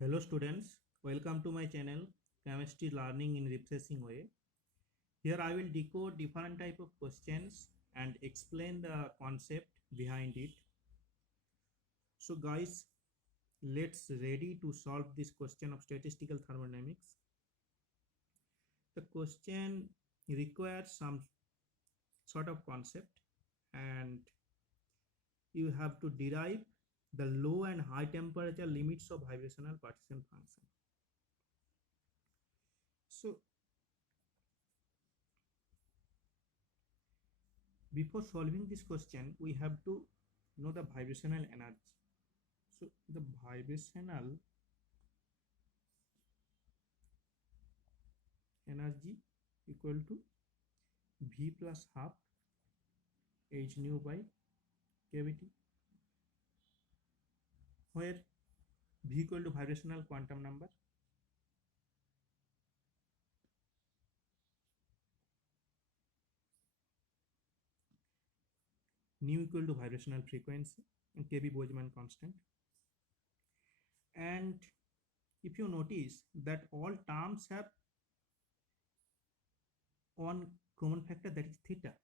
Hello students, welcome to my channel Chemistry Learning in Refreshing Way. Here I will decode different type of questions and explain the concept behind it. So guys, let's ready to solve this question of statistical thermodynamics. The question requires some sort of concept and you have to derive the low and high temperature limits of vibrational partition function. So before solving this question, we have to know the vibrational energy. So the vibrational energy equal to V plus half h nu by kVt, where V equal to vibrational quantum number, nu equal to vibrational frequency, and kV Boltzmann constant. And if you notice that all terms have one common factor, that is theta.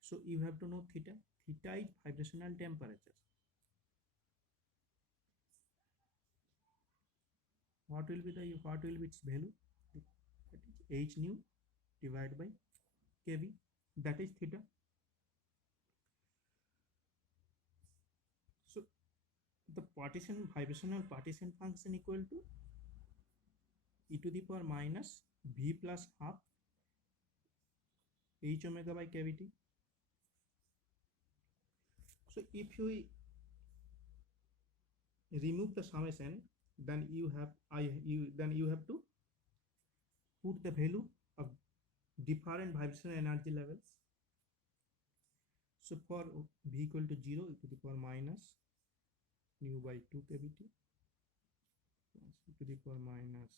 So you have to know theta. Theta is vibrational temperature. What will be its value? That is h nu divided by kV. That is theta. So the vibrational partition function equal to e to the power minus v plus half h omega by kVt. So if you remove the summation, then you have to put the value of different vibrational energy levels. So for v equal to 0, e to the power minus nu by 2 kVt plus e to the power minus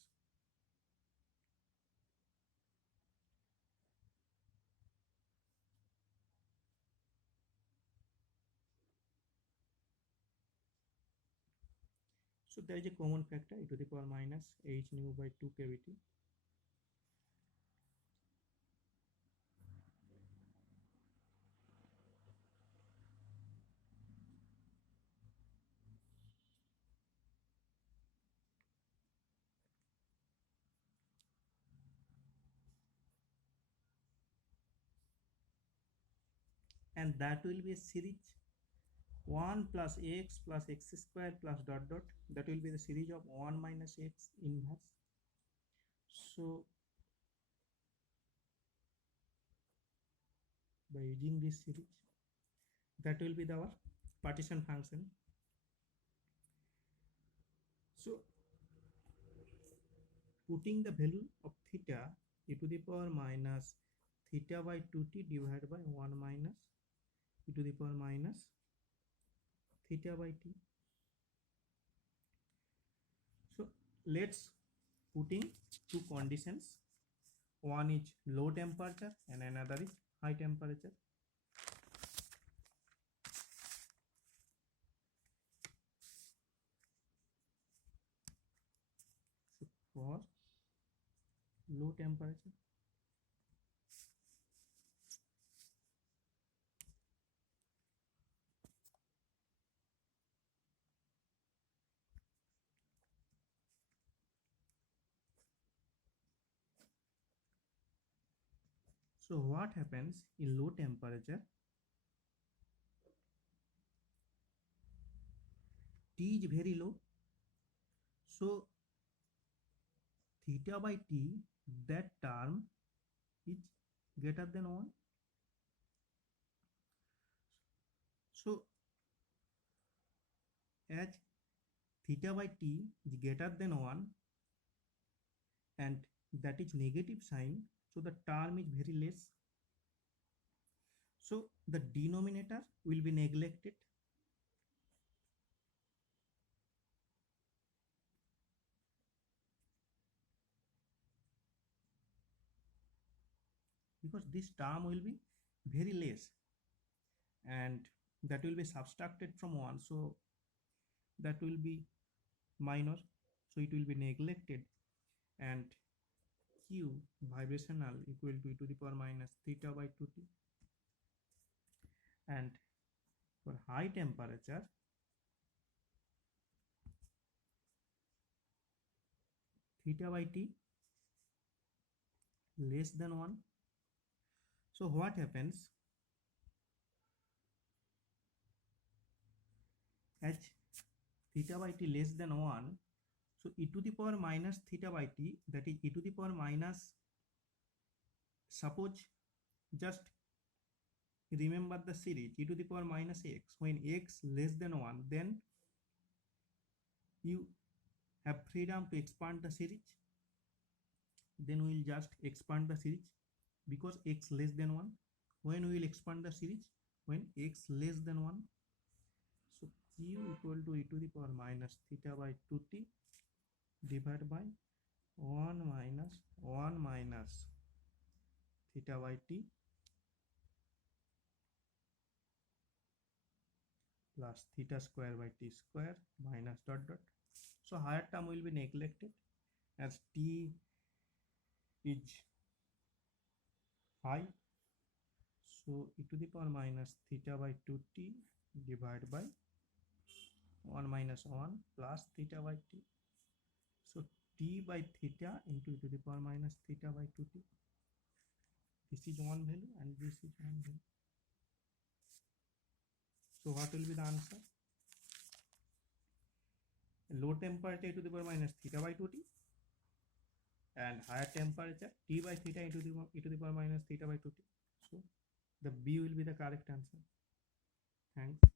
so there is a common factor e to the power minus h nu by 2 kVt. And that will be a series 1 plus x square plus dot dot, that will be the series of 1 minus x inverse. So by using this series, that will be our partition function. So putting the value of theta e to the power minus theta by 2t divided by 1 minus e to the power minus theta by t. So let's putting two conditions. One is low temperature and another is high temperature. So for low temperature, so what happens in low temperature? T is very low, so theta by t, that term is greater than 1. So as theta by t is greater than 1 and that is negative sign, so the term is very less. So the denominator will be neglected. Because this term will be very less and that will be subtracted from 1, so that will be minor. so it will be neglected, and Q vibrational equal to e to the power minus theta by 2t. And for high temperature, theta by t less than 1. So what happens? As theta by t less than 1, so e to the power minus theta by t, that is e to the power minus, suppose just remember the series e to the power minus x. When x less than 1, then you have freedom to expand the series. Then we will just expand the series because x less than 1. When we will expand the series? When x less than 1. So q equal to e to the power minus theta by 2t divided by 1 minus theta by t plus theta square by t square minus dot dot. So higher term will be neglected as t is high. So e to the power minus theta by 2t divided by 1 minus 1 plus theta by t. So t by theta into e to the power minus theta by 2t. This is one value and this is one value. So what will be the answer? Low temperature e to the power minus theta by 2t and higher temperature t by theta e to the power minus theta by 2t. So the B will be the correct answer. Thanks.